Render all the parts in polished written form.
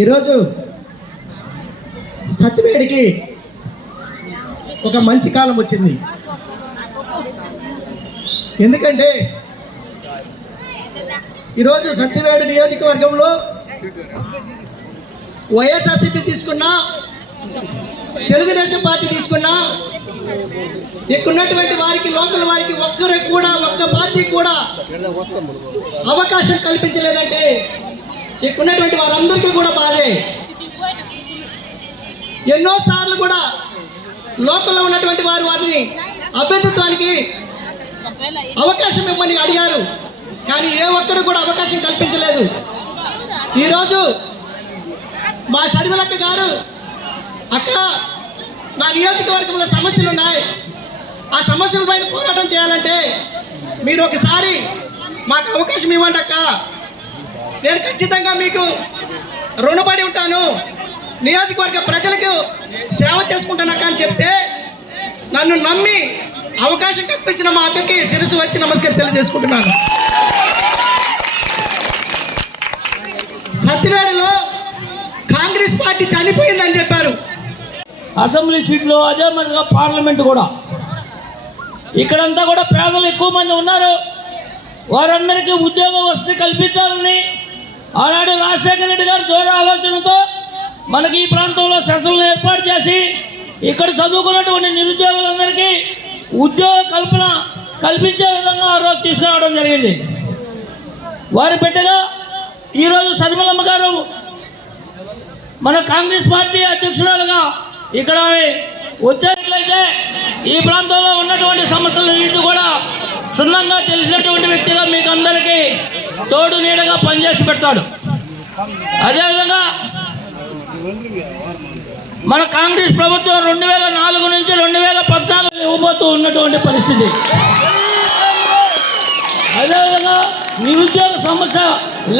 ఈరోజు సత్యవేడికి ఒక మంచి కాలం వచ్చింది. ఎందుకంటే ఈరోజు సత్యవేడు నియోజకవర్గంలో వైఎస్ఆర్సీపీ తీసుకున్నా, తెలుగుదేశం పార్టీ తీసుకున్నా, ఇక్కడున్నటువంటి వారికి, లోకల్ వారికి ఒక్కరికి కూడా, ఒక్క పార్టీ కూడా అవకాశం కల్పించలేదంటే ఇక్కడున్నటువంటి వారందరికీ కూడా బాధే. ఎన్నోసార్లు కూడా లోకల్లో ఉన్నటువంటి వారు వారిని అభ్యర్థిత్వానికి అవకాశం ఇవ్వమని అడిగారు, కానీ ఏ ఒక్కరు కూడా అవకాశం కల్పించలేదు. ఈరోజు మా షర్మిలక్క గారు, అక్క నా నియోజకవర్గంలో సమస్యలు ఉన్నాయి, ఆ సమస్యల పైన పోరాటం చేయాలంటే మీరు ఒకసారి మాకు అవకాశం ఇవ్వండి అక్క, నేను ఖచ్చితంగా మీకు రుణపడి ఉంటాను, నియోజకవర్గ ప్రజలకు సేవ చేసుకుంటానక్క అని చెప్తే నన్ను నమ్మి అవకాశం కల్పించిన మా అక్కకి శిరస్సు వచ్చి నమస్కారం తెలియజేసుకుంటున్నాను. సత్యవేడులో కాంగ్రెస్ పార్టీ చనిపోయిందని చెప్పారు. అసెంబ్లీ సీట్లో అదే మాదిరిగా పార్లమెంటు కూడా, ఇక్కడంతా కూడా పేదలు ఎక్కువ మంది ఉన్నారు. వారందరికీ ఉద్యోగం వసతి కల్పించాలని ఆనాడు రాజశేఖర రెడ్డి గారి దూర ఆలోచనతో మనకి ఈ ప్రాంతంలో సెషన్లు ఏర్పాటు చేసి ఇక్కడ చదువుకున్నటువంటి నిరుద్యోగులందరికీ ఉద్యోగ కల్పన కల్పించే విధంగా ఆ రోజు తీసుకురావడం జరిగింది. వారి బిడ్డగా ఈరోజు షర్మిలమ్మ గారు మన కాంగ్రెస్ పార్టీ అధ్యక్షురాలుగా ఇక్కడ వచ్చేట్లయితే ఈ ప్రాంతంలో ఉన్నటువంటి సమస్యలన్నింటినీ కూడా క్షుణ్ణంగా తెలిసినటువంటి వ్యక్తిగా మీకు అందరికీ తోడు నీడగా పనిచేసి పెడతాడు. అదేవిధంగా మన కాంగ్రెస్ ప్రభుత్వం 2004 నుంచి 2014 ఇవ్వబోతూ ఉన్నటువంటి పరిస్థితి. అదేవిధంగా నిరుద్యోగ సమస్య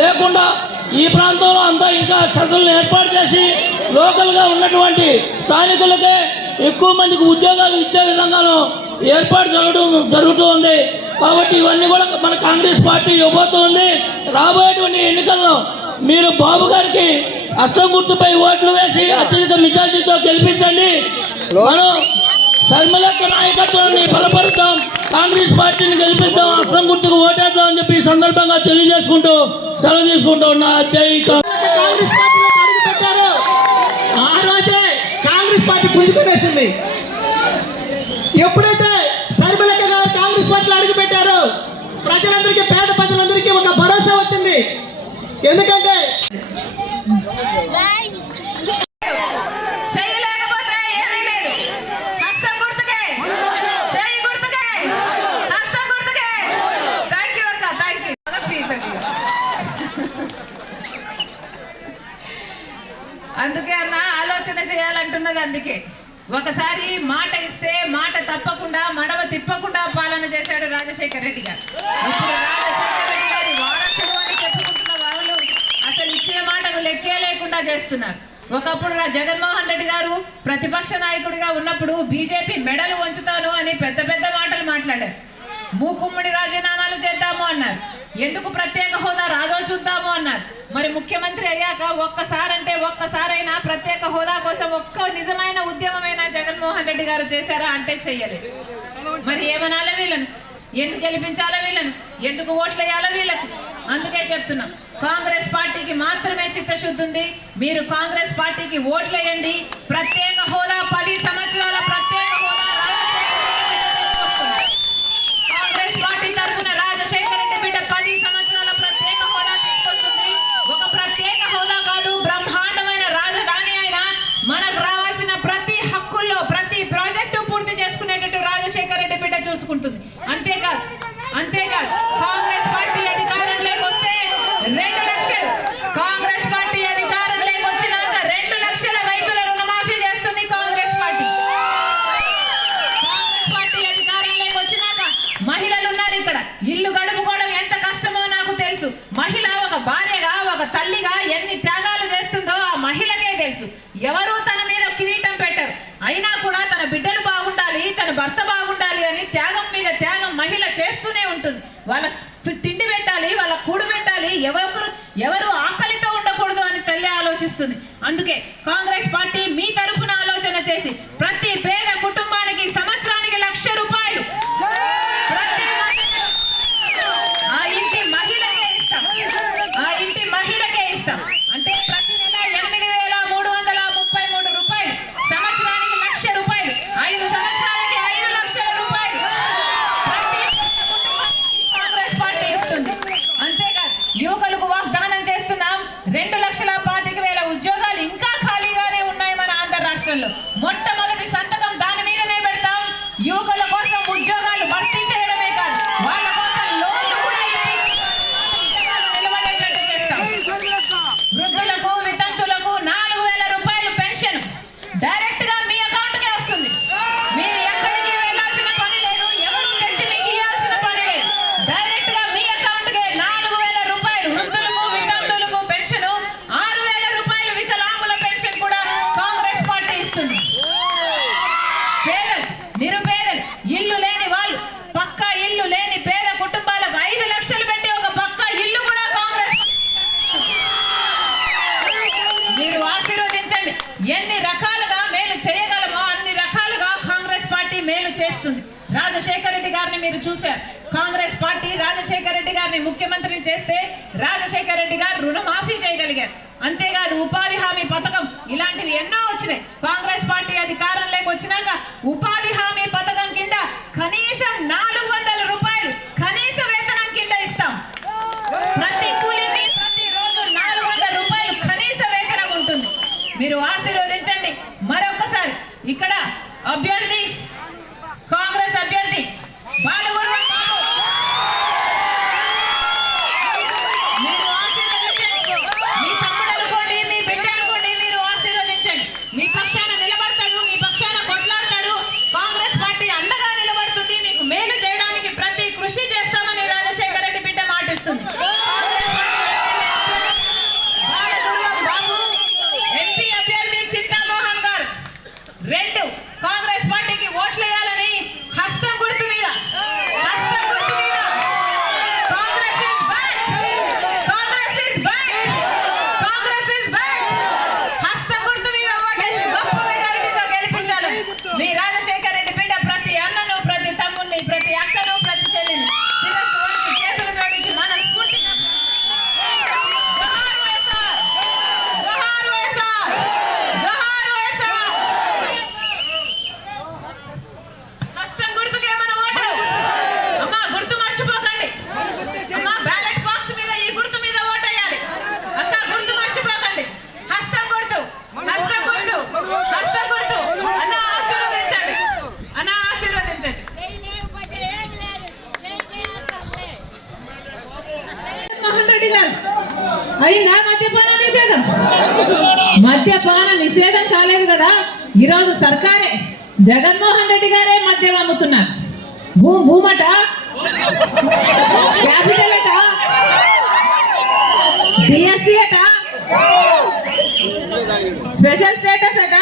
లేకుండా ఈ ప్రాంతంలో అంతా ఇంకా సెషన్లు ఏర్పాటు చేసి లోకల్గా ఉన్నటువంటి స్థానికులకే ఎక్కువ మందికి ఉద్యోగాలు ఇచ్చే విధంగాను ఏర్పాటు జరుగుతూ ఉంది. కాబట్టి ఇవన్నీ కూడా మన కాంగ్రెస్ పార్టీ ఇవ్వబోతుంది. రాబోయేటువంటి ఎన్నికల్లో మీరు బాబు గారికి అస్తం గుర్తుపై ఓట్లు వేసి అత్యధిక మెజార్టీతో గెలిపించండి. మనం షర్మిలక్క నాయకత్వాన్ని బలపరుద్దాం, కాంగ్రెస్ పార్టీని గెలిపిద్దాం, అస్తం గుర్తుకు ఓటేద్దాం అని చెప్పి ఈ సందర్భంగా తెలియజేసుకుంటూ సెలవు తీసుకుంటూ ఉన్నా. జై కాంగ్రెస్ పార్టీలో అడుగు పెట్టారు, ఆ రోజే కాంగ్రెస్ పార్టీ పుంజుకునేసింది. ఎప్పుడైతే షర్మిలక్క గారు కాంగ్రెస్ పార్టీలో అడుగు పెట్టారో ప్రజలందరికీ, పేద ప్రజలందరికీ ఒక భరోసా వచ్చింది. ఎందుకంటే అందుకే అన్న ఆలోచన చేయాలంటున్నది. అందుకే ఒకసారి మాట ఇస్తే మాట తప్పకుండా, మడవ తిప్పకుండా పాలన చేశాడు రాజశేఖర రెడ్డి గారు. ఇప్పుడు రాజశేఖర రెడ్డి గారి వారసుడు అని చెప్పుకుంటున్న వాళ్ళు అసలు ఇచ్చిన మాటకు లెక్కే లేకుండా చేస్తున్నారు. ఒకప్పుడు జగన్మోహన్ రెడ్డి గారు ప్రతిపక్ష నాయకుడిగా ఉన్నప్పుడు బీజేపీ మెడలు వంచుతాను అని పెద్ద పెద్ద మాటలు మాట్లాడారు. మూకుమ్మడి రాజీనామాలు చేద్దాము అన్నారు. ఎందుకు ప్రత్యేక హోదా రాదో చూద్దాము అన్నారు. మరి ముఖ్యమంత్రి అయ్యాక ఒక్కసారైనా ప్రత్యేక హోదా కోసం ఒక్క నిజమైన ఉద్యమమైనా జగన్మోహన్ రెడ్డి గారు చేశారా అంటే చెయ్యలేదు. మరి ఏమనాలి వీళ్ళను? ఎందుకు గెలిపించాలా వీళ్ళను? ఎందుకు ఓట్లు వేయాలా వీళ్ళకు? అందుకే చెప్తున్నాం, కాంగ్రెస్ పార్టీకి మాత్రమే చిత్తశుద్ధి ఉంది. మీరు కాంగ్రెస్ పార్టీకి ఓట్లు వేయండి. ప్రత్యేక హోదా 10 సంవత్సరాల ప్రత్యేక హోదా కాంగ్రెస్ పార్టీ తరఫున రాజశేఖర రెడ్డి బిడ్డ 10 సంవత్సరాల ప్రత్యేక హోదా తీసుకొస్తుంది. ఒక ప్రత్యేక హోదా కాదు, బ్రహ్మాండమైన రాజధాని అయినా మనకు రావాల్సిన ప్రతి హక్కుల్లో ప్రతి ప్రాజెక్టు పూర్తి చేసుకునేటట్టు రాజశేఖర రెడ్డి బిడ్డ చూసుకుంటుంది. అంతేకాదు కాంగ్రెస్ పార్టీ అధికారంలోకి వస్తే 2 లక్షలు, కాంగ్రెస్ పార్టీ అధికారంలోకి వచ్చినాక 2 లక్షల రైతుల రుణమాఫీ చేస్తుంది కాంగ్రెస్ పార్టీ. కాంగ్రెస్ పార్టీ అధికారంలోకి వచ్చినాక మహిళలు ఉన్నారు ఇక్కడ, ఇల్లు గడుపుకోవడం ఎంత కష్టమో నాకు తెలుసు. మహిళ ఒక భార్యగా, ఒక తల్లిగా ఎన్ని త్యాగాలు చేస్తుందో ఆ మహిళకే తెలుసు. ఎవరు తన మీద కిరీటం పెట్టరు, అయినా కూడా తన బిడ్డలు బాగుండాలి, తన భర్త బాగుండాలి అని త్యాగం మీద త్యాగం మహిళ చేస్తూనే ఉంటుంది. వాళ్ళ తిండి పెట్టాలి, వాళ్ళ కూడు పెట్టాలి, ఎవరు ఆకలితో ఉండకూడదు అని తల్లి ఆలోచిస్తుంది. మేలు చేస్తుంది. రాజశేఖర రెడ్డి గారిని మీరు చూశారు. కాంగ్రెస్ పార్టీ రాజశేఖర రెడ్డి గారిని ముఖ్యమంత్రిని చేస్తే రాజశేఖర రెడ్డి గారు రుణమాఫీ చేయగలిగారు. అంతేకాదు ఉపాధి హామీ పథకం ఇలాంటివి ఎన్నో వచ్చినాయి. కాంగ్రెస్ పార్టీ అధికారంలోకి వచ్చినాక ఉపాధి హామీ పథకం కింద కనీసం 400 రూపాయలు కనీస వేతనం కింద ఇస్తాం. ప్రతి కూలీకి ప్రతిరోజు 400 రూపాయలు కనీస వేతనం ఉంటుంది. మీరు ఆశీర్వదించండి. మరొకసారి ఇక్కడ అభ్యర్థి కాంగ్రెస్ అభ్యర్థి బాలమురళి బాబు మీరు ఆశీర్వదించండి. మీ తమ్ముడు అనుకోండి, మీ బిడ్డ అనుకోండి, మీరు ఆశీర్వదించండి. మీ పక్షాన నిలబడతాడు, మీ పక్షాన కొట్లాడతాడు. కాంగ్రెస్ పార్టీ అండగా నిలబడుతుంది. మీకు మేలు చేయడానికి ప్రతి కృషి చేస్తామని రాజశేఖర రెడ్డి బిడ్డ మాటిస్తుంది. బాలమురళి బాబు ఎంపీ అభ్యర్థి చింతామోహన్ గారు 2 కాంగ్రెస్ పార్టీకి ఓట్లు వేయాలని హస్తం గుర్తు మీద Congress is back, Congress is back, Congress is back హస్తం గుర్తు మీద ఓటేసి గొప్ప మెజారిటీతో గెలిపించాలి. మీ రాజశేఖర రెడ్డి బిడ్డ ప్రతి అన్నను, ప్రతి తమ్ముడిని, ప్రతి అక్కను, ప్రతి చెల్లిని శిరస్సు వంచి చేతులు జోడించి మనస్ఫూర్తిగా జోహార్ వైఎస్ఆర్, జోహార్ వైఎస్ఆర్, జోహార్ వైఎస్ఆర్. హస్తం గుర్తుకే మన ఓటు. అమ్మా గుర్తు మర్చిపోకండి. అమ్మా బ్యాలెట్ బాక్స్ మీద ఈ గుర్తు మీద ఓటేయాలి. అక్క గుర్తు మర్చిపోకండి. హస్తం గుర్తు, హస్తం గుర్తు, హస్తం గుర్తు. అన్న ఆశీర్వదించండి, అన్న ఆశీర్వదించండి. మోహన్ రెడ్డి గారు అయిందా మద్యపాన నిషేధం? మద్యపాన నిషేధం కాలేదు కదా. ఈరోజు సర్కారే జగన్మోహన్ రెడ్డి గారే మద్యం అమ్ముతున్నారు. భూమట, క్యాపిటల్ అట, డిఎస్సి అట, స్పెషల్ స్టేటస్ అట,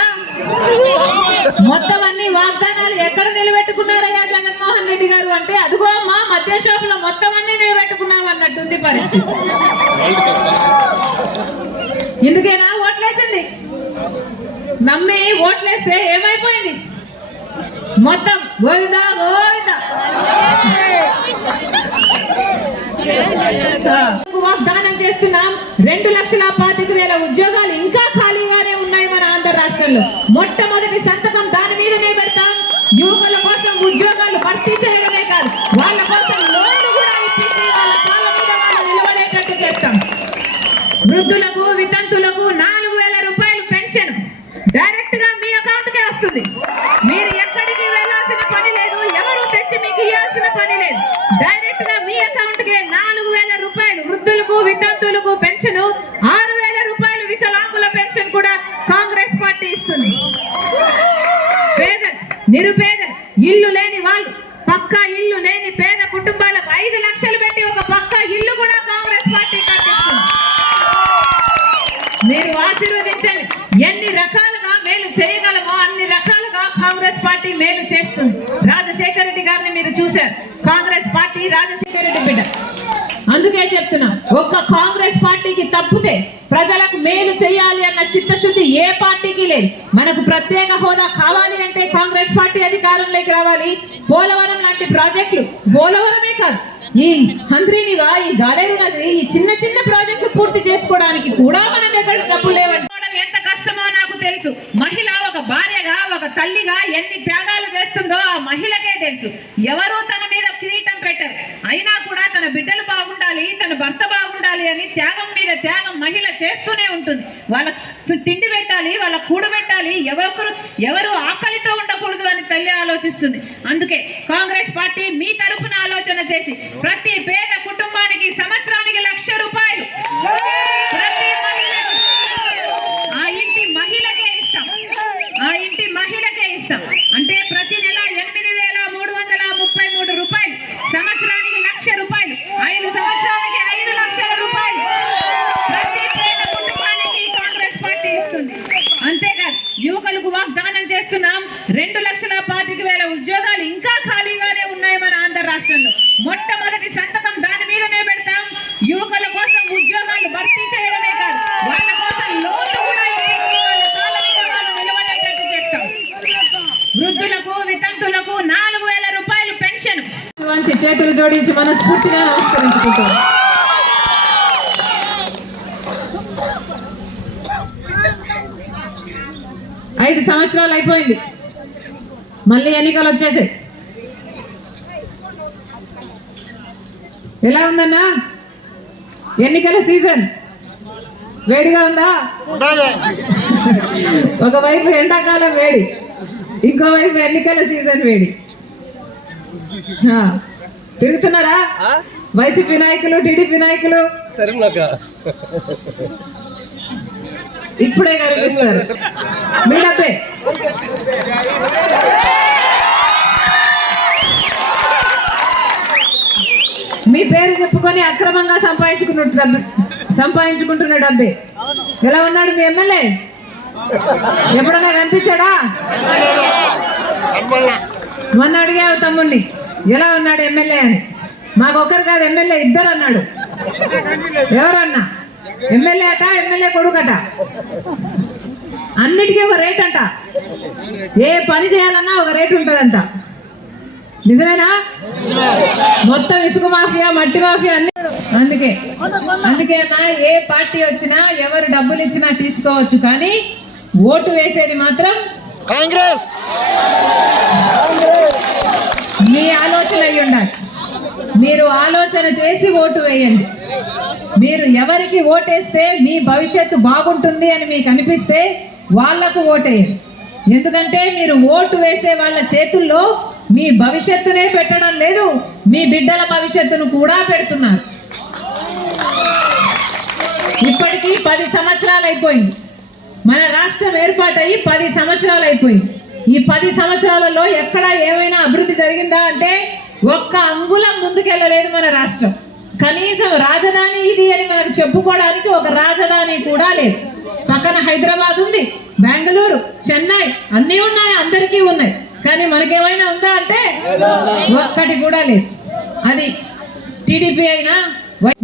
మొత్తం అన్ని వాగ్దానాలు ఎక్కడ నిలబెట్టుకున్నారయ్యా జగన్మోహన్ రెడ్డి గారు అంటే అదిగో అమ్మా మద్య షాపులో మొత్తం అన్ని నిలబెట్టుకున్నాం అన్నట్టుంది పరిస్థితి. ఇందుకేనా ఓట్లేసింది? నమ్మి ఓట్లేస్తే ఏమైపోయింది? మొత్తం గోవిందా గోవిందా. వాగ్దానం చేస్తున్నాం. 2,25,000 ఉద్యోగాలు ఇంకా ఖాళీగానే ఉన్నాయి మన ఆంధ్ర రాష్ట్రంలో. మొట్టమొదటి సంతకం దాని మీదనే పెడతాం. యువకుల కోసం ఉద్యోగాలు భర్తీ చేయడమే కాదు, వాళ్ళ కోసం లోన్లు కూడా ఇప్పించి వాళ్ళ కాళ్ళ మీద వాళ్ళు నిలబడేటట్టు చేస్తాం. వృద్ధులకు, వితంతులకు 4,000 రూపాయలు పెన్షన్ డైరెక్ట్ గా మీ అకౌంట్ కే వస్తుంది. మీరు ఎక్కడికి వెళ్ళాల్సిన పని లేదు, ఎవరు తెచ్చి మీకు ఇవ్వాల్సిన పని లేదు. డైరెక్ట్ గా మీ అకౌంట్ కే 4,000 రూపాయలు వృద్ధులకు, వితంతులకు పెన్షన్, 6,000 రూపాయలు వికలాంగుల పెన్షన్ కూడా కాంగ్రెస్ పార్టీ ఇస్తుంది. పేదలు, నిరుపేదలు, ఇల్లు లేని వాళ్ళు, పక్కా ఇల్లు లేని పేద కుటుంబాలకు 5 లక్షలు పెట్టి ఒక పక్కా ఇల్లు కూడా కాంగ్రెస్ పార్టీ కట్టిస్తుంది. మీరు ఆశీర్వదించండి. ఎన్ని రకాలుగా మేలు చేయగలమో అన్ని రకాలుగా కాంగ్రెస్ పార్టీ మేలు చేస్తుంది. రాజశేఖర రెడ్డి గారిని మీరు చూశారు. కాంగ్రెస్ పార్టీ రాజశేఖర రెడ్డి బిడ్డ. అందుకే చెప్తున్నా, ఒక్క కాంగ్రెస్ పార్టీకి తప్పితే ప్రజలకు మేలు చేయాలి అన్న చిత్తశుద్ధి ఏ పార్టీకి లేదు. మనకు ప్రత్యేక హోదా కావాలి అంటే కాంగ్రెస్ పార్టీ అధికారంలోకి రావాలి. పోలవరం లాంటి ప్రాజెక్టులు, పోలవరమే కాదు, ఈ హంద్రీనివా, ఈ గాలేరు నగరి, ఈ చిన్న చిన్న ప్రాజెక్టులు పూర్తి చేసుకోవడానికి కూడా మన దగ్గర డబ్బులు లేవండి. ఎంత కష్టమో నాకు తెలుసు. మహిళ ఒక భార్యగా, ఒక తల్లిగా ఎన్ని త్యాగాలు చేస్తుందో ఆ మహిళకే తెలుసు. ఎవరు తన మీద కిరీటం పెట్టరు. అయినా కూడా తన బిడ్డలు బాగుండాలి, తన భర్త బాగుండాలి అని త్యాగం మీద త్యాగం మహిళ చేస్తూనే ఉంటుంది. వాళ్ళ తిండి పెట్టాలి, వాళ్ళ కూడు పెట్టాలి, ఎవరు ఆకలితో ఉండకూడదు అని తల్లి ఆలోచిస్తుంది. అందుకే కాంగ్రెస్ పార్టీ మీ తరఫున ఆలోచన చేసి ప్రతి పేద కుటుంబానికి సంవత్సరానికి 1,00,000 రూపాయలు ప్రతి ఆ ఇంటి మహిళకే ఇస్తాం. ఆ ఇంటి మహిళకే ఇస్తాం. అంటే ప్రతి నెల 8,333 రూపాయలు, సంవత్సరానికి 1,00,000 రూపాయలు, 5 సంవత్సరానికి 5 లక్షల రూపాయలు ప్రతి పేద కుటుంబానికి కాంగ్రెస్ పార్టీ ఇస్తుంది. అంతేకాదు యువకులకు వాగ్దానం చేస్తున్నాం. 2,25,000 ఉద్యోగాలు ఇంకా ఖాళీగానే ఉన్నాయి మన ఆంధ్ర రాష్ట్రంలో. మొట్టమొదటి సంతకం దాని మీదనే పెడతాం. యువకుల కోసం ఉద్యోగాలు భర్తీ చేయడమే కాదు, వాళ్ళ కోసం లోన్లు కూడా ఇప్పించి వాళ్ళ కాళ్ళ మీద వాళ్ళు నిలబడేటట్టు చేస్తాం. వృద్ధులకు వితంతులకు 4,000 రూపాయలు పెన్షన్. వంచి చేతులు జోడించి మనస్ఫూర్తిగా నమస్కరించుకుంటాం. ఐదు సంవత్సరాలు అయిపోయింది, మళ్ళీ ఎన్నికలు వచ్చేసాయి. ఎలా ఉందన్నా ఎన్నికల సీజన్? వేడిగా ఉందా? ఒకవైపు ఎండాకాలం వేడి, ఇంకోవైపు ఎన్నికల సీజన్ వేడి. తిరుగుతున్నారా వైసీపీ నాయకులు, టీడీపీ నాయకులు? ఇప్పుడే కనిపిస్తారు. మీ డబ్బే మీ పేరు చెప్పుకొని అక్రమంగా సంపాదించుకుంటున్న డబ్బే. ఎలా ఉన్నాడు మీ ఎమ్మెల్యే? ఎప్పుడన్నా కనిపించాడా? మొన్న అడిగావు తమ్ముడిని ఎలా ఉన్నాడు ఎమ్మెల్యే అని. మాకు ఒకరు కాదు ఎమ్మెల్యే, ఇద్దరు అన్నాడు. ఎవరన్నా? ఎమ్మెల్యే అట, ఎమ్మెల్యే కొడుకట. అన్నిటికీ ఒక రేట్ అంట, ఏ పని చేయాలన్నా ఒక రేటు ఉంటుందంట. నిజమేనా? మొత్తం ఇసుక మాఫియా, మట్టి మాఫియా అన్ని. అందుకే అన్నా ఏ పార్టీ వచ్చినా ఎవరు డబ్బులు ఇచ్చినా తీసుకోవచ్చు, కానీ ఓటు వేసేది మాత్రం కాంగ్రెస్. మీ ఆలోచన అయ్యి ఉండాలి. మీరు ఆలోచన చేసి ఓటు వేయండి. మీరు ఎవరికి ఓటేస్తే మీ భవిష్యత్తు బాగుంటుంది అని మీకు అనిపిస్తే వాళ్లకు ఓటేయండి. ఎందుకంటే మీరు ఓటు వేసే వాళ్ళ చేతుల్లో మీ భవిష్యత్తునే పెట్టడం లేదు, మీ బిడ్డల భవిష్యత్తును కూడా పెడుతున్నారు. ఇప్పటికీ 10 సంవత్సరాలు అయిపోయింది. మన రాష్ట్రం ఏర్పాటయ్యి 10 సంవత్సరాలు అయిపోయింది. ఈ 10 సంవత్సరాలలో ఎక్కడ ఏమైనా అభివృద్ధి జరిగిందా అంటే ఒక్క అంగుళం ముందుకెళ్ళలేదు మన రాష్ట్రం. కనీసం రాజధాని ఇది అని మనకు చెప్పుకోవడానికి ఒక రాజధాని కూడా లేదు. పక్కన హైదరాబాద్ ఉంది, బెంగళూరు, చెన్నై అన్నీ ఉన్నాయి, అందరికీ ఉన్నాయి. కానీ మనకేమైనా ఉందా అంటే ఒక్కటి కూడా లేదు. అది టీడీపీ అయినా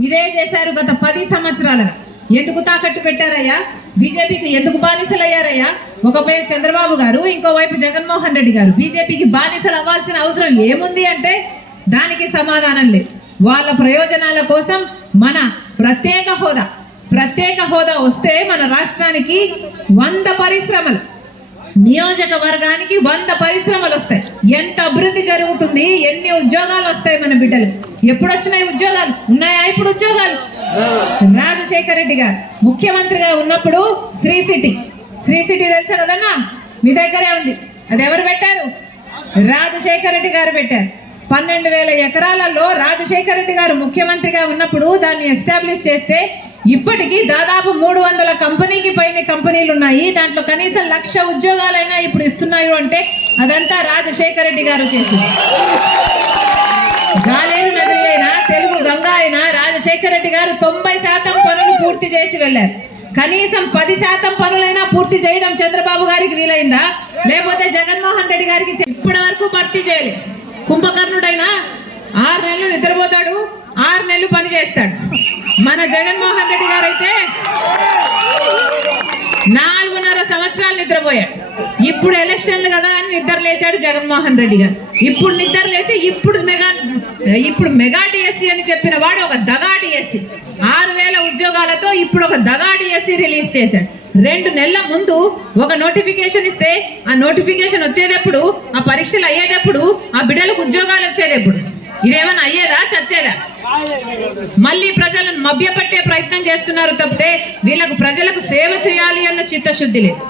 ఇదే చేశారు గత 10 సంవత్సరాలుగా. ఎందుకు తాకట్టు పెట్టారయ్యా? బీజేపీకి ఎందుకు బానిసలు అయ్యారయ్యా? ఒకవైపు చంద్రబాబు గారు, ఇంకోవైపు జగన్మోహన్ రెడ్డి గారు. బీజేపీకి బానిసలు అవ్వాల్సిన అవసరం ఏముంది అంటే దానికి సమాధానం లేదు. వాళ్ళ ప్రయోజనాల కోసం మన ప్రత్యేక హోదా వస్తే మన రాష్ట్రానికి 100 పరిశ్రమలు, నియోజకవర్గానికి 100 పరిశ్రమలు వస్తాయి. ఎంత అభివృద్ధి జరుగుతుంది, ఎన్ని ఉద్యోగాలు వస్తాయి మన బిడ్డలు. ఎప్పుడు వచ్చినాయి ఉద్యోగాలు? ఉన్నాయా ఇప్పుడు ఉద్యోగాలు? రాజశేఖర రెడ్డి గారు ముఖ్యమంత్రిగా ఉన్నప్పుడు శ్రీ సిటీ తెలుసా కదన్నా? మీ దగ్గరే ఉంది. అది ఎవరు పెట్టారు? రాజశేఖర రెడ్డి గారు పెట్టారు. 12,000 ఎకరాలలో రాజశేఖర రెడ్డి గారు ముఖ్యమంత్రిగా ఉన్నప్పుడు దాన్ని ఎస్టాబ్లిష్ చేస్తే ఇప్పటికీ దాదాపు 300 కంపెనీకి పైన కంపెనీలు ఉన్నాయి. దాంట్లో కనీసం 1,00,000 ఉద్యోగాలైనా ఇప్పుడు ఇస్తున్నారు అంటే అదంతా రాజశేఖర రెడ్డి గారు చేసింది. గాలేరు నది అయినా, తెలుగు గంగా అయినా రాజశేఖర రెడ్డి గారు 90% పనులు పూర్తి చేసి వెళ్ళారు. కనీసం 10% పనులైనా పూర్తి చేయడం చంద్రబాబు గారికి వీలైందా? లేకపోతే జగన్మోహన్ రెడ్డి గారికి ఇప్పటి వరకు భర్తీ చేయలేదు. కుంభకర్ణుడైనా 6 నెలలు నిద్రపోతాడు, 6 నెలలు పని చేస్తాడు. మన జగన్మోహన్ రెడ్డి గారు అయితే 4.5 సంవత్సరాలు నిద్రపోయాడు. ఇప్పుడు ఎలక్షన్లు కదా అని నిద్ర లేచాడు జగన్మోహన్ రెడ్డి గారు. ఇప్పుడు నిద్ర లేచి ఇప్పుడు మెగా డిఎస్సి అని చెప్పిన వాడు ఒక దగా డిఎస్సి 6,000 ఉద్యోగాలతో ఇప్పుడు ఒక దగా డిఎస్సి రిలీజ్ చేశాడు. 2 నెలల ముందు ఒక నోటిఫికేషన్ ఇస్తే ఆ నోటిఫికేషన్ వచ్చేటప్పుడు, ఆ పరీక్షలు అయ్యేటప్పుడు ఆ బిడ్డలకు ఉద్యోగాలు వచ్చేటప్పుడు ఇదేమన్నా అయ్యేదా? చచ్చేదా? మళ్ళీ ప్రజలను మభ్యపెట్టే ప్రయత్నం చేస్తున్నారు తప్పితే వీళ్ళకు ప్రజలకు సేవ చేయాలి అన్న చిత్తశుద్ధి లేదు.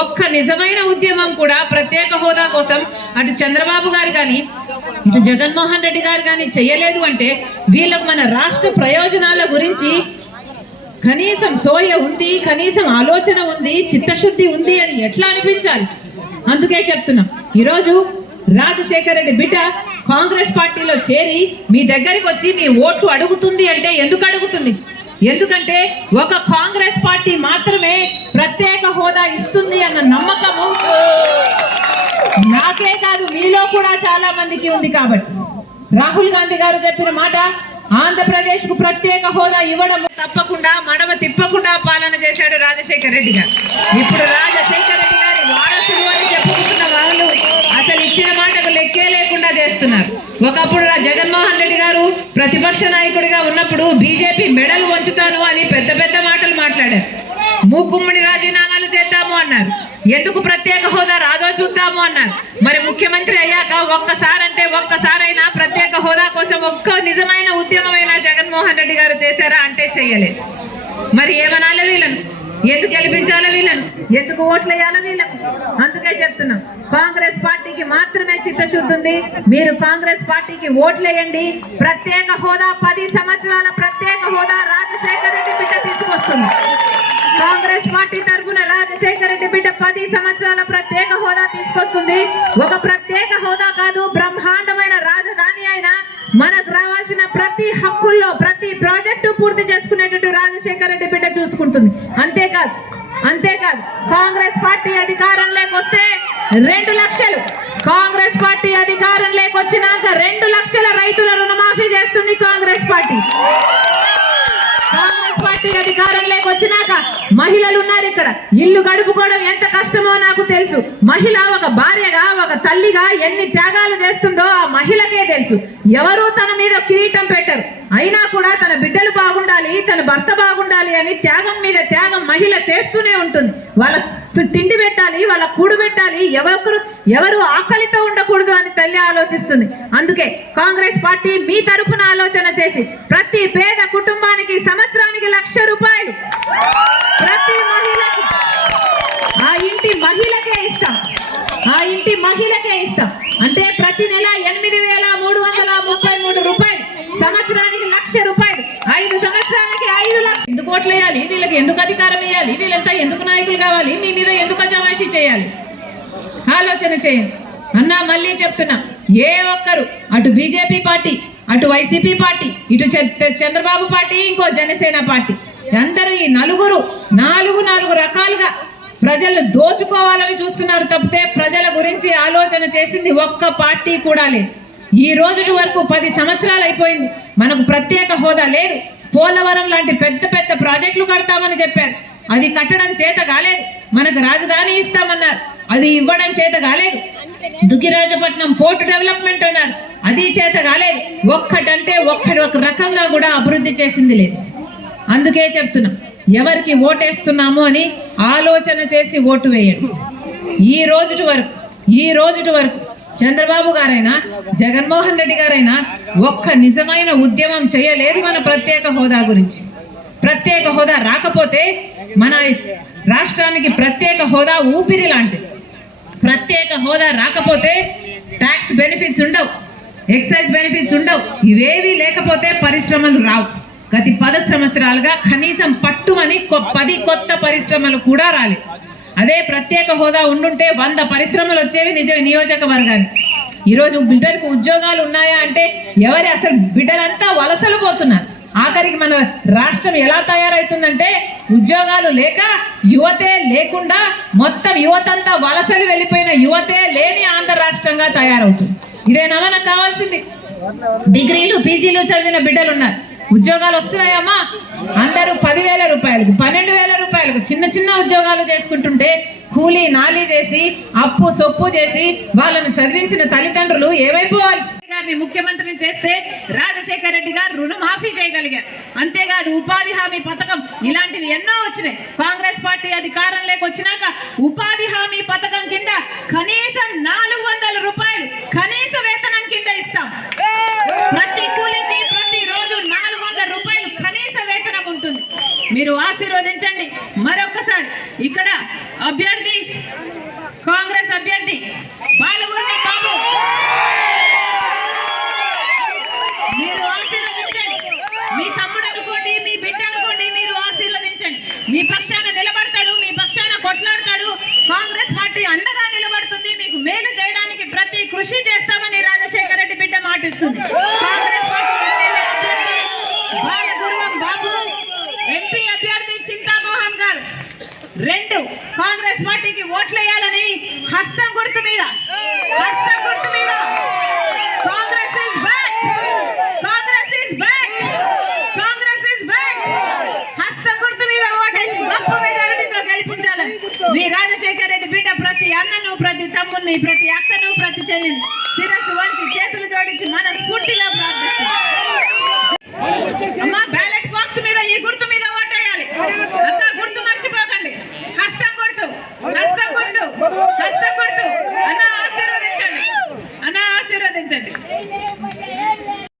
ఒక్క నిజమైన ఉద్యమం కూడా ప్రత్యేక హోదా కోసం అటు చంద్రబాబు గారు కానీ ఇటు జగన్మోహన్ రెడ్డి గారు కానీ చేయలేదు అంటే వీళ్ళకు మన రాష్ట్ర ప్రయోజనాల గురించి కనీసం సోయ ఉంది, కనీసం ఆలోచన ఉంది, చిత్తశుద్ధి ఉంది అని ఎట్లా అనిపించాలి? అందుకే చెప్తున్నాం, ఈరోజు రాజశేఖర రెడ్డి బిడ్డ కాంగ్రెస్ పార్టీలో చేరి మీ దగ్గరికి వచ్చి మీ ఓట్లు అడుగుతుంది అంటే ఎందుకు అడుగుతుంది? ఎందుకంటే ఒక కాంగ్రెస్ పార్టీ మాత్రమే ప్రత్యేక హోదా ఇస్తుంది అన్న నమ్మకము నాకే కాదు మీలో కూడా చాలా మందికి ఉంది. కాబట్టి రాహుల్ గాంధీ గారు చెప్పిన మాట ఆంధ్రప్రదేశ్ కు ప్రత్యేక హోదా ఇవ్వడం తప్పకుండా మడమ తిప్పకుండా పాలన చేశాడు రాజశేఖర రెడ్డి గారు. ఇప్పుడు రాజశేఖర రెడ్డి గారి వారసులు అని చెప్పుకుంటున్న వాళ్ళు అసలు ఇచ్చిన మాటకు లెక్కే లేకుండా చేస్తున్నారు. ఒకప్పుడు జగన్మోహన్ రెడ్డి గారు ప్రతిపక్ష నాయకుడిగా ఉన్నప్పుడు బీజేపీ మెడలు వంచుతాను అని పెద్ద పెద్ద మాటలు మాట్లాడారు. మూకుమ్మడి రాజీనామాలు చేద్దాము అన్నారు. ఎందుకు ప్రత్యేక హోదా రాదో చూద్దాము అన్నారు. మరి ముఖ్యమంత్రి అయ్యాక ఒక్కసారైనా ప్రత్యేక హోదా కోసం ఒక్క నిజమైన ఉద్యమమైన జగన్మోహన్ రెడ్డి గారు చేశారా అంటే చెయ్యలేదు. మరి ఏమనాలి వీళ్ళను? ఎందుకు గెలిపించాలా వీళ్ళను? ఎందుకు ఓట్లు వేయాలా వీళ్ళకు? అందుకే చెప్తున్నాం, కాంగ్రెస్ పార్టీకి మాత్రమే చిత్తశుద్ధి ఉంది. మీరు కాంగ్రెస్ పార్టీకి ఓట్లు వేయండి. ప్రత్యేక హోదా 10 సంవత్సరాల ప్రత్యేక హోదా రాజశేఖర రెడ్డి బిడ్డ తీసుకొస్తుంది. కాంగ్రెస్ పార్టీ తరఫున రాజశేఖర రెడ్డి బిడ్డ 10 సంవత్సరాల ప్రత్యేక హోదా తీసుకొస్తుంది. ఒక ప్రత్యేక హోదా కాదు, బ్రహ్మాండమైన రాజధాని అయినా మనకు రావాల్సిన ప్రతి హక్కుల్లో ప్రతి ప్రాజెక్టు పూర్తి చేసుకునేటట్టు రాజశేఖర రెడ్డి బిడ్డ చూసుకుంటుంది. అంతేకాదు కాంగ్రెస్ పార్టీ అధికారంలోకి వస్తే 2 లక్షలు, కాంగ్రెస్ పార్టీ అధికారంలోకి వచ్చినాక 2 లక్షల రైతుల రుణమాఫీ చేస్తుంది కాంగ్రెస్ పార్టీ. కాంగ్రెస్ పార్టీ అధికారంలోకి వచ్చినాక మహిళలు ఉన్నారు ఇక్కడ, ఇల్లు గడుపుకోవడం ఎంత కష్టమో నాకు తెలుసు. మహిళ ఒక భార్యగా ఒక తల్లిగా ఎన్ని త్యాగాలు చేస్తుందో ఆ మహిళకే తెలుసు. ఎవరు తన మీద కిరీటం పెట్టరు, అయినా కూడా తన బిడ్డలు బాగుండాలి, తన భర్త బాగుండాలి అని త్యాగం మీద త్యాగం మహిళ చేస్తూనే ఉంటుంది. వాళ్ళ తిండి పెట్టాలి, వాళ్ళ కూడు పెట్టాలి, ఎవరు ఆకలితో ఉండకూడదు అని తల్లి ఆలోచిస్తుంది. అందుకే కాంగ్రెస్ పార్టీ మీ తరఫున ఆలోచన చేసి ప్రతి పేద కుటుంబానికి సంవత్సరానికి 1,00,000 రూపాయలు ప్రతి మహిళకి ఆ ఇంటి మహిళకే ఇస్తాం. అంటే ప్రతి నెల 8,333 రూపాయలు, సంవత్సరానికి 1,00,000 రూపాయలు, 5 సంవత్సరానికి 5 లక్షలు. ఎందుకు ఓట్లు వేయాలి వీళ్ళకి? ఎందుకు అధికారం ఇవ్వాలి వీళ్ళంతా? ఎందుకు నాయకులు కావాలి? మీ మీద ఎందుకు అజమాయిషీ చేయాలి? ఆలోచన చేయండి అన్నా. మళ్ళీ చెప్తున్నా, ఏ ఒక్కరు అటు బీజేపీ పార్టీ, అటు వైసీపీ పార్టీ, ఇటు చంద్రబాబు పార్టీ, ఇంకో జనసేన పార్టీ, అందరూ ఈ నాలుగు రకాలుగా ప్రజలు దోచుకోవాలని చూస్తున్నారు తప్పితే ప్రజల గురించి ఆలోచన చేసింది ఒక్క పార్టీ కూడా లేదు. ఈ రోజు వరకు 10 సంవత్సరాలు అయిపోయింది, మనకు ప్రత్యేక హోదా లేదు. పోలవరం లాంటి పెద్ద పెద్ద ప్రాజెక్టులు కడతామని చెప్పారు, అది కట్టడం చేత కాలేదు. మనకు రాజధాని ఇస్తామన్నారు, అది ఇవ్వడం చేత కాలేదు. దుగ్గిరాజపట్నం పోర్టు డెవలప్మెంట్ అన్నారు, అది చేత కాలేదు. ఒక్కటంటే ఒక రకంగా కూడా అభివృద్ధి చేసింది లేదు. అందుకే చెప్తున్నాం, ఎవరికి ఓటేస్తున్నాము అని ఆలోచన చేసి ఓటు వేయండి. ఈ రోజుటి వరకు చంద్రబాబు గారైనా జగన్మోహన్ రెడ్డి గారైనా ఒక్క నిజమైన ఉద్యమం చేయలేదు మన ప్రత్యేక హోదా గురించి. ప్రత్యేక హోదా రాకపోతే మన రాష్ట్రానికి ప్రత్యేక హోదా ఊపిరి లాంటిది. ప్రత్యేక హోదా రాకపోతే ట్యాక్స్ బెనిఫిట్స్ ఉండవు, ఎక్సైజ్ బెనిఫిట్స్ ఉండవు, ఇవేవి లేకపోతే పరిశ్రమలు రావు. గత 10 సంవత్సరాలుగా కనీసం పట్టుమని 10 కొత్త పరిశ్రమలు కూడా రాలేదు. అదే ప్రత్యేక హోదా ఉండుంటే 100 పరిశ్రమలు వచ్చేవి నియోజకవర్గానికి. ఈరోజు బిడ్డలకు ఉద్యోగాలు ఉన్నాయా అంటే అసలు బిడ్డలంతా వలసలు పోతున్నారు. ఆఖరికి మన రాష్ట్రం ఎలా తయారవుతుందంటే ఉద్యోగాలు లేక యువతే లేకుండా మొత్తం యువతంతా వలసలు వెళ్ళిపోయిన యువతే లేని ఆంధ్ర రాష్ట్రంగా తయారవుతుంది. ఇదేనా మనకు కావాల్సింది? డిగ్రీలు పీజీలు చదివిన బిడ్డలు ఉన్నారు, ఉద్యోగాలు వస్తున్నాయమ్మా. అందరూ 10,000 రూపాయలకు 12,000 రూపాయలకు చిన్న ఉద్యోగాలు చేసుకుంటుంటే కూలీ నాలి చేసి అప్పు సొప్పు చేసి వాళ్ళను చదివించిన తల్లిదండ్రులు ఏమైపోవాలి? గారిని ముఖ్యమంత్రిని చేస్తే రాజశేఖర రెడ్డి గారు రుణమాఫీ చేయగలిగారు. అంతేకాదు ఉపాధి హామీ పథకం ఇలాంటివి ఎన్నో వచ్చినాయి. కాంగ్రెస్ పార్టీ అధికారంలోకి వచ్చినాక ఉపాధి హామీ పథకం కింద కనీసం 400 రూపాయలు కనీస వేతనం కింద ఇస్తాం. ప్రతి కూలీకి ప్రతిరోజు 400 రూపాయలు కనీస వేతనం ఉంటుంది. మీరు ఆశీర్వదించండి. మరొకసారి ఇక్కడ అభ్యర్థి కాంగ్రెస్ అభ్యర్థి బాలగుర్ని బాబు, మీరు ఆశీర్వదించండి. మీ తమ్ముడు అనుకోండి, మీ బిడ్డ అనుకోండి, మీరు ఆశీర్వదించండి. మీ పక్షాన నిలబడతాడు, మీ పక్షాన కొట్లాడతాడు. కాంగ్రెస్ పార్టీ అండగా నిలబడుతుంది. మీకు మేలు చేయడానికి ప్రతి కృషి చేస్తామని రాజశేఖర రెడ్డి బిడ్డ మాటిస్తుంది. కాంగ్రెస్ పార్టీ ఎమ్మెల్యే అభ్యర్థి బాలగుర్వం బాబు, ఎంపీ అభ్యర్థి చింతామోహన్ గారు 2 కాంగ్రెస్ పార్టీకి ఓట్లేయాలని హస్తం గుర్తు మీద Congress is back, Congress is back. తమ్ముని ప్రతి అక్కను ప్రతి చెల్లిని శిరస్సు వంచి చేతులు జోడించి మన